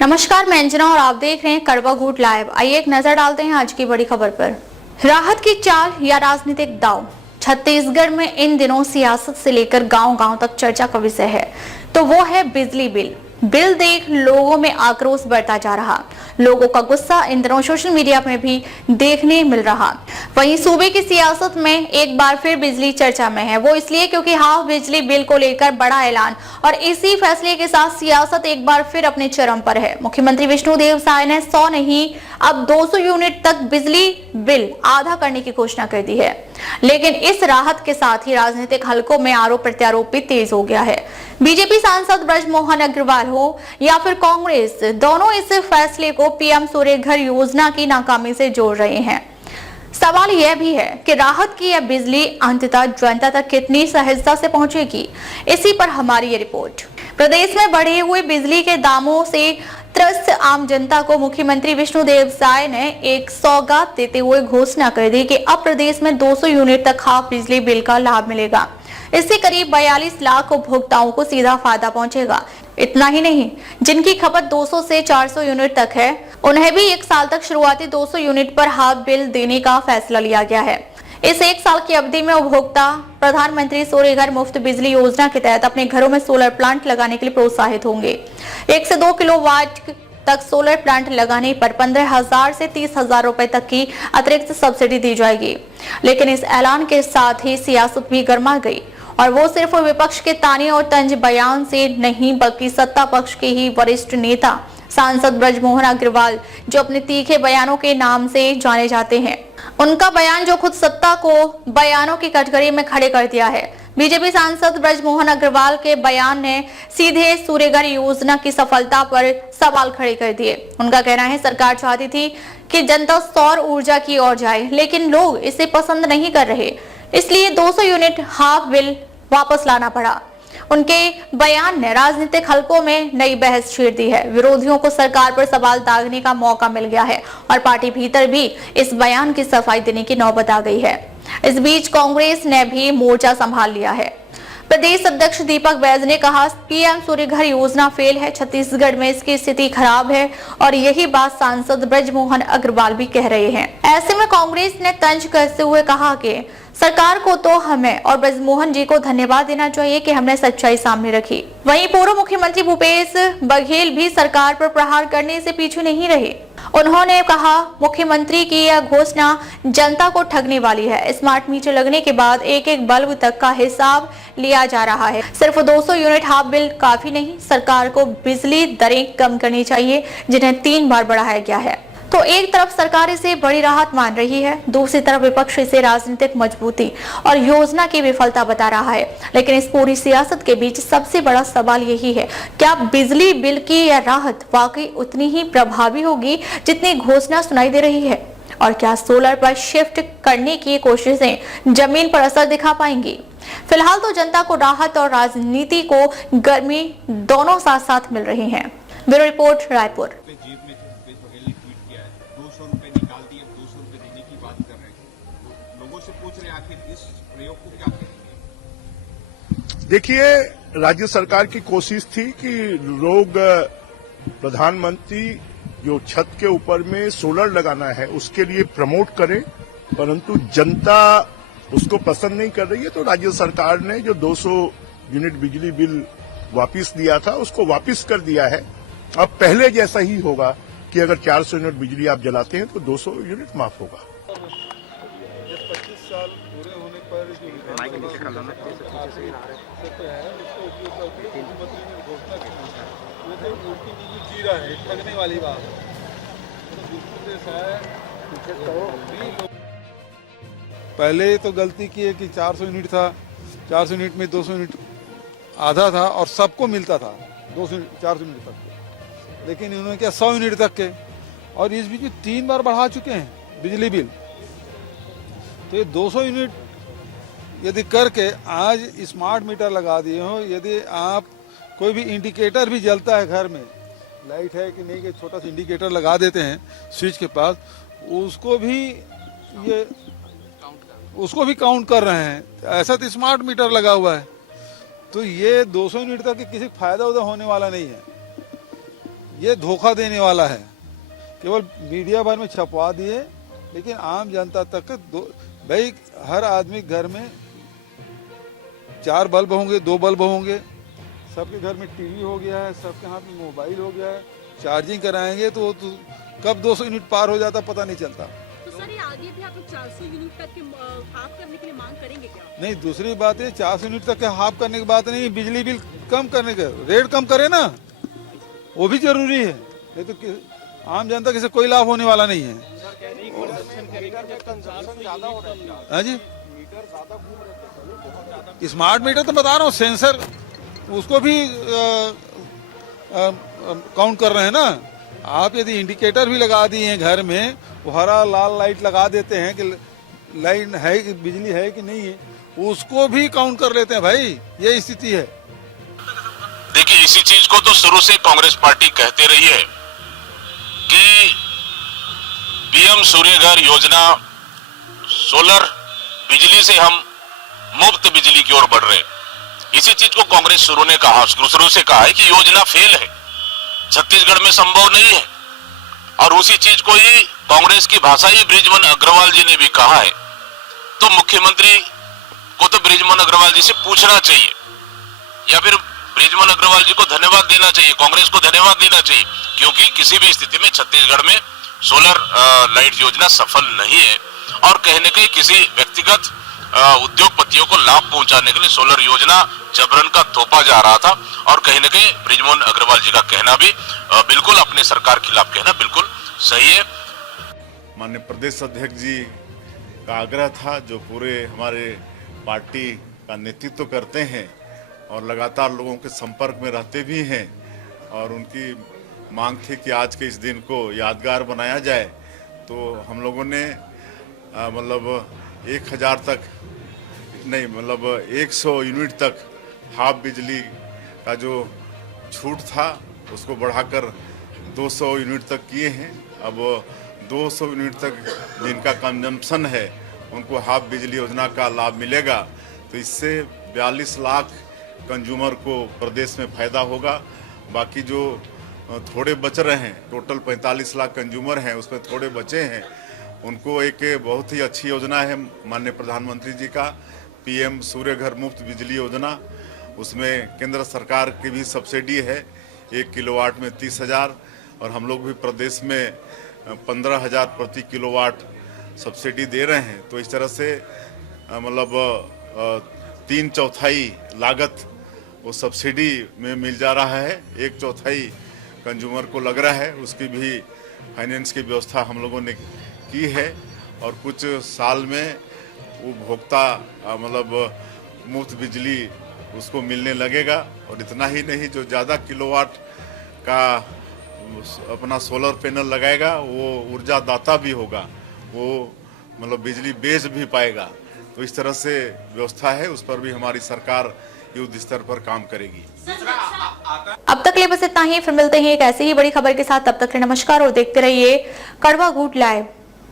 नमस्कार, मैं अंजना और आप देख रहे हैं कड़वा घूट लाइव। आइए एक नजर डालते हैं आज की बड़ी खबर पर। राहत की चाल या राजनीतिक दांव, छत्तीसगढ़ में इन दिनों सियासत से लेकर गांव-गांव तक चर्चा का विषय है, तो वो है बिजली बिल। बिल देख लोगों में आक्रोश बढ़ता जा रहा। लोगों का गुस्सा इन दिनों सोशल मीडिया में भी देखने मिल रहा। वहीं सूबे की सियासत में एक बार फिर बिजली चर्चा में है। वो इसलिए क्योंकि हाफ बिजली बिल को लेकर बड़ा ऐलान और इसी फैसले के साथ सियासत एक बार फिर अपने चरम पर है। मुख्यमंत्री विष्णुदेव साय ने 100 नहीं अब 200 यूनिट तक बिजली बिल आधा करने की घोषणा कर दी है। लेकिन इस राहत के साथ ही राजनीतिक हलकों में आरोप प्रत्यारोप भी तेज हो गया है। बीजेपी सांसद ब्रजमोहन अग्रवाल हो या फिर कांग्रेस, दोनों इस फैसले को पीएम सूर्य घर योजना की नाकामी से जोड़ रहे हैं। सवाल यह भी है कि राहत की यह बिजली अंततः जनता तक कितनी सहजता से पहुंचेगी। इसी पर हमारी ये रिपोर्ट। प्रदेश में बढ़े हुए बिजली के दामों से त्रस्त आम जनता को मुख्यमंत्री विष्णुदेव साय ने एक सौगात देते हुए घोषणा कर दी कि अब प्रदेश में 200 यूनिट तक हाफ बिजली बिल का लाभ मिलेगा। इससे करीब 42 लाख उपभोक्ताओं को सीधा फायदा पहुंचेगा। इतना ही नहीं, जिनकी खपत 200 से 400 यूनिट तक है, उन्हें भी एक साल तक शुरुआती 200 यूनिट पर हाफ बिल देने का फैसला लिया गया है। इस एक साल की अवधि में उपभोक्ता प्रधानमंत्री सूर्य घर मुफ्त बिजली योजना के तहत अपने घरों में सोलर प्लांट लगाने के लिए प्रोत्साहित होंगे। 1 से 2 किलोवाट तक सोलर प्लांट लगाने पर 15,000 से 30,000 रुपए तक की अतिरिक्त सब्सिडी दी जाएगी। लेकिन इस ऐलान के साथ ही सियासत भी गर्मा गई, और वो सिर्फ विपक्ष के ताने और तंज बयान से नहीं बल्कि सत्ता पक्ष के ही वरिष्ठ नेता सांसद ब्रजमोहन अग्रवाल, जो अपने तीखे बयानों के नाम से जाने जाते हैं। उनका बयान जो खुद सत्ता को बयानों की कटघरे में खड़े कर दिया है। बीजेपी सांसद ब्रजमोहन अग्रवाल के बयान ने सीधे सूर्यघर योजना की सफलता पर सवाल खड़े कर दिए। उनका कहना है सरकार चाहती थी कि जनता सौर ऊर्जा की ओर जाए, लेकिन लोग इसे पसंद नहीं कर रहे, इसलिए 200 यूनिट हाफ बिल वापस लाना पड़ा। उनके बयान ने राजनीतिक हलकों में नई बहस छेड़ दी है। विरोधियों को सरकार पर सवाल दागने का मौका मिल गया है और पार्टी भीतर भी इस बयान की सफाई देने की नौबत आ गई है। इस बीच कांग्रेस ने भी मोर्चा संभाल लिया है। प्रदेश अध्यक्ष दीपक बैज ने कहा पीएम सूर्य घर योजना फेल है, छत्तीसगढ़ में इसकी स्थिति खराब है, और यही बात सांसद ब्रजमोहन अग्रवाल भी कह रहे हैं। ऐसे में कांग्रेस ने तंज कसते हुए कहा कि सरकार को तो हमें और ब्रजमोहन जी को धन्यवाद देना चाहिए कि हमने सच्चाई सामने रखी। वहीं पूर्व मुख्यमंत्री भूपेश बघेल भी सरकार पर प्रहार करने से पीछे नहीं रहे। उन्होंने कहा मुख्यमंत्री की यह घोषणा जनता को ठगने वाली है। स्मार्ट मीटर लगने के बाद एक एक बल्ब तक का हिसाब लिया जा रहा है। सिर्फ 200 यूनिट हाफ बिल काफी नहीं, सरकार को बिजली दरें कम करनी चाहिए, जिन्हें 3 बार बढ़ाया गया है। तो एक तरफ सरकार इसे बड़ी राहत मान रही है, दूसरी तरफ विपक्ष इसे राजनीतिक मजबूती और योजना की विफलता बता रहा है। लेकिन इस पूरी सियासत के बीच सबसे बड़ा सवाल यही है, क्या बिजली बिल की यह राहत वाकई उतनी ही प्रभावी होगी जितनी घोषणा सुनाई दे रही है? और क्या सोलर पर शिफ्ट करने की कोशिशें जमीन पर असर दिखा पाएंगी? फिलहाल तो जनता को राहत और राजनीति को गर्मी दोनों साथ साथ मिल रही है। Bureau report, Raipur. देखिए, राज्य सरकार की कोशिश थी कि लोग प्रधानमंत्री जो छत के ऊपर में सोलर लगाना है उसके लिए प्रमोट करें, परंतु जनता उसको पसंद नहीं कर रही है। तो राज्य सरकार ने जो 200 यूनिट बिजली बिल वापस दिया था उसको वापस कर दिया है। अब पहले जैसा ही होगा कि अगर 400 यूनिट बिजली आप जलाते हैं तो 200 यूनिट माफ होगा। 25 साल पूरे होने पर जो जीरा है, ठगने वाली बात है। पहले तो गलती की है कि 400 यूनिट था, 400 यूनिट में 200 यूनिट आधा था और सबको मिलता था 400 यूनिट तक के। लेकिन इन्होंने क्या 100 यूनिट तक के, और इस बीच 3 बार बढ़ा चुके हैं बिजली बिल। तो ये 200 यूनिट यदि करके आज स्मार्ट मीटर लगा दिए हो, यदि आप कोई भी इंडिकेटर भी जलता है घर में, लाइट है कि नहीं, कि छोटा सा इंडिकेटर लगा देते हैं स्विच के पास, उसको भी काउंट कर रहे हैं। ऐसा तो स्मार्ट मीटर लगा हुआ है, तो ये 200 यूनिट तक किसी फायदा उधर होने वाला नहीं है। ये धोखा देने वाला है। केवल मीडिया भर में छपवा दिए, लेकिन आम जनता तक भाई हर आदमी घर में 4 बल्ब होंगे, 2 बल्ब होंगे, सबके घर में टीवी हो गया है, सबके हाथ में मोबाइल हो गया है। चार्जिंग कराएंगे तो कब 200 यूनिट पार हो जाता पता नहीं चलता। तो सर ये आगे भी आप लोग 400 यूनिट तक के हाफ करने के लिए मांग करेंगे क्या? नहीं, दूसरी बात है 400 यूनिट तक के हाफ करने की बात नहीं, बिजली बिल कम करने का, रेट कम करे ना, वो भी जरूरी है। नहीं तो आम जनता के से कोई लाभ होने वाला नहीं है। हाँ जी, स्मार्ट मीटर तो बता रहा हूँ, सेंसर उसको भी काउंट कर रहे हैं ना। आप यदि इंडिकेटर भी लगा दिए हैं घर में, वो हरा लाल लाइट लगा देते हैं कि लाइन है कि बिजली है कि नहीं है, उसको भी काउंट कर लेते हैं भाई। ये स्थिति है। देखिए, इसी चीज को तो शुरू से कांग्रेस पार्टी कहते रही है कि पीएम सूर्य घर योजना, सोलर बिजली से हम मुफ्त बिजली की ओर बढ़ रहे हैं। इसी चीज को कांग्रेस शुरू से कहा है कि योजना फेल है, छत्तीसगढ़ में संभव नहीं है। और उसी चीज को ही कांग्रेस की भाषाई बृजमोहन अग्रवाल जी ने भी कहा है। तो मुख्यमंत्री को तो बृजमोहन अग्रवाल जी से पूछना चाहिए, या फिर बृजमोहन अग्रवाल जी को धन्यवाद देना चाहिए, कांग्रेस को धन्यवाद देना चाहिए, क्योंकि किसी भी स्थिति में छत्तीसगढ़ में सोलर लाइट योजना सफल नहीं है। और कहीं न कहीं किसी व्यक्तिगत उद्योगपतियों को लाभ पहुंचाने के लिए सोलर योजना जबरन का थोपा जा रहा था। और कहीं न कहीं बृजमोहन अग्रवाल जी का कहना भी बिल्कुल, अपने सरकार के खिलाफ कहना बिल्कुल सही है। माननीय प्रदेश अध्यक्ष जी का आग्रह था, जो पूरे हमारे पार्टी का नेतृत्व करते हैं और लगातार लोगों के संपर्क में रहते भी हैं, और उनकी मांग थी कि आज के इस दिन को यादगार बनाया जाए। तो हम लोगों ने मतलब 1000 तक नहीं, मतलब 100 यूनिट तक हाफ बिजली का जो छूट था उसको बढ़ाकर 200 यूनिट तक किए हैं। अब 200 यूनिट तक जिनका कंजम्पशन है उनको हाफ बिजली योजना का लाभ मिलेगा। तो इससे 42 लाख कंज्यूमर को प्रदेश में फ़ायदा होगा। बाकी जो थोड़े बच रहे हैं, टोटल 45 लाख कंज्यूमर हैं, उसमें थोड़े बचे हैं, उनको एक बहुत ही अच्छी योजना है माननीय प्रधानमंत्री जी का पीएम सूर्य घर मुफ्त बिजली योजना। उसमें केंद्र सरकार की भी सब्सिडी है, 1 किलोवाट में 30,000, और हम लोग भी प्रदेश में 15,000 प्रति किलोवाट सब्सिडी दे रहे हैं। तो इस तरह से मतलब 3/4 लागत वो सब्सिडी में मिल जा रहा है, 1/4 कंज्यूमर को लग रहा है। उसकी भी फाइनेंस की व्यवस्था हम लोगों ने की है, और कुछ साल में उपभोक्ता मतलब मुफ्त बिजली उसको मिलने लगेगा। और इतना ही नहीं, जो ज़्यादा किलोवाट का अपना सोलर पैनल लगाएगा वो ऊर्जा दाता भी होगा, वो मतलब बिजली बेच भी पाएगा। तो इस तरह से व्यवस्था है, उस पर भी हमारी सरकार युद्ध स्तर पर काम करेगी। अब तक ले बस इतना ही, फिर मिलते हैं एक ऐसी ही बड़ी खबर के साथ। तब तक के नमस्कार और देखते रहिए कड़वा घूट लाइव।